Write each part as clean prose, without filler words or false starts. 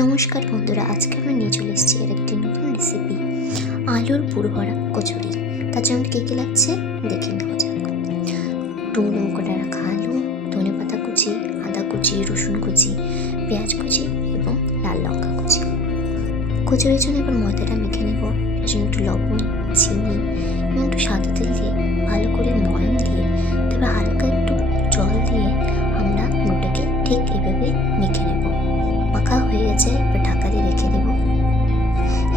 নমস্কার বন্ধুরা, আজকে আমরা নিয়ে চলে এসেছি এর একটি নতুন রেসিপি, আলুর পুর ভরা কচুরি। তার জন্য কী কী লাগছে দেখে নেওয়া যাক। ডুমো করে রাখা আলু, ধনেপাতা কুচি, আদা কুচি, রসুন কুচি, পেঁয়াজ কুচি এবং লাল লঙ্কা কুচি। কচুরির জন্য এবার ময়দাটা মেখে নেব। এর জন্য একটু লবণ, চিনি এবং একটু সাদা তেল দিয়ে ভালো করে ময়ান দিয়ে তারপর হালকা একটু জল দিয়ে আমরা ডোটাকে ঠিক এভাবে মেখে নেব। মাখা হয়ে গেছে, এবার ঢাকা দিয়ে রেখে দেব।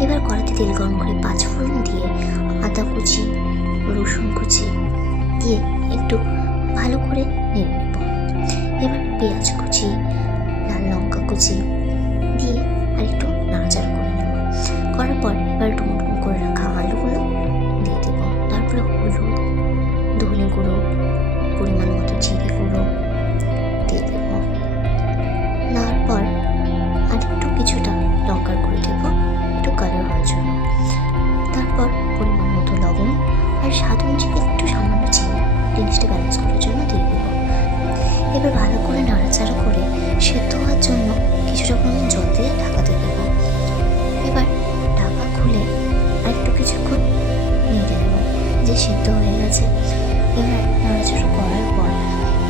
এবার কড়াতে তেল গরম করে 5 ফোড়ন দিয়ে আদা কুচি, রসুন কুচি দিয়ে একটু ভালো করে নেড়ে নেব। এবার পেঁয়াজ কুচি, লাল লঙ্কা কুচি দিয়ে আর একটু নাড়াচাড়া করে নেব। করার পর এবার ডুমো করে রাখা আলুগুলো দিয়ে দেব। তারপরে হলুদ, ধনে গুঁড়ো, পরিমাণ মতো জিরে গুঁড়ো দিয়ে দেব। তারপর আর একটু কিছুটা লঙ্কার গুঁড়ো দেব, একটু কালার হওয়ার জন্য। তারপর পরিমাণ মতো লবণ আর স্বাদ অনুযায়ী একটু সামান্য চিনি জিনিসটা ব্যালেন্স করার জন্য দিয়ে দেব। এবার ভালো করে নাড়াচাড়া করে সেদ্ধ হওয়ার জন্য কিছুটা পরিমাণ জল দিয়ে ঢাকা দিয়ে দেবো। এবার ঢাকা খুলে আর একটু কিছুক্ষণ নেড়ে নেব যে সেদ্ধ হয়ে গেছে। এবার নাড়াচাড়া করার পর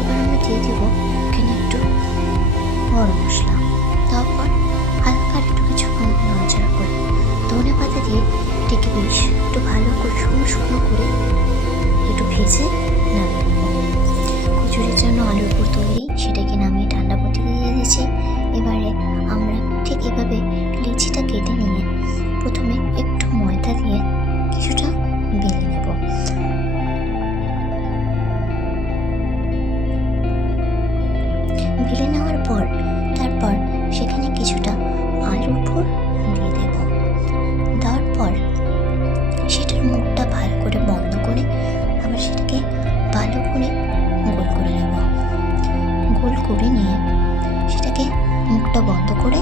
এবার আমরা দিয়ে দেবো এখানে একটু গরম মশলা। তারপর হালকা একটু কিছুক্ষণ নাড়াচাড়া করে ধনে পাতা দিয়ে এটাকে বেশ একটু ভালো করে শুকনো করে একটু ভেজে নামিয়ে নেব। কচুরির জন্য আলুর পুর তৈরি, সেটাকে নামিয়ে ঠান্ডা করতে দিয়ে দিয়েছি। এবারে আমরা ঠিক এভাবে লিচিটা কেটে নিয়ে প্রথমে একটু ময়দা দিয়ে কিছুটা বেলে নেব। বেলে নেওয়ার পর তারপর সেখানে কিছুটা আলুর পুর দিয়ে দেব। দেওয়ার পর সেটার মুখটা ভালো করে বন্ধ করে আবার সেটাকে ভালো করে গোল করে নেব। গোল করে নিয়ে সেটাকে মুখটা বন্ধ করে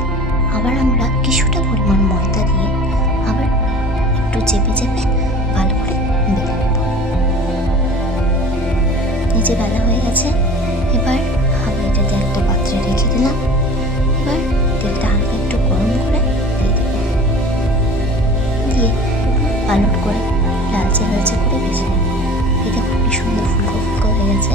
আবার আমরা কিছুটা পরিমাণ ময়দা দিয়ে আবার একটু চেপে চেপে ভালো করে বেলে নেব। নিচে বেলা হয়ে গেছে। এবার আমি এটাতে একটা পাত্রে রেখে দিলাম। এবার তেলটা হালকা একটু গরম করে দিয়ে দেবো, দিয়ে পালট করে লালচে লালচে করে ভেজে নেব। এটা খুবই সুন্দর ফুলকো ফুলকো হয়ে গেছে।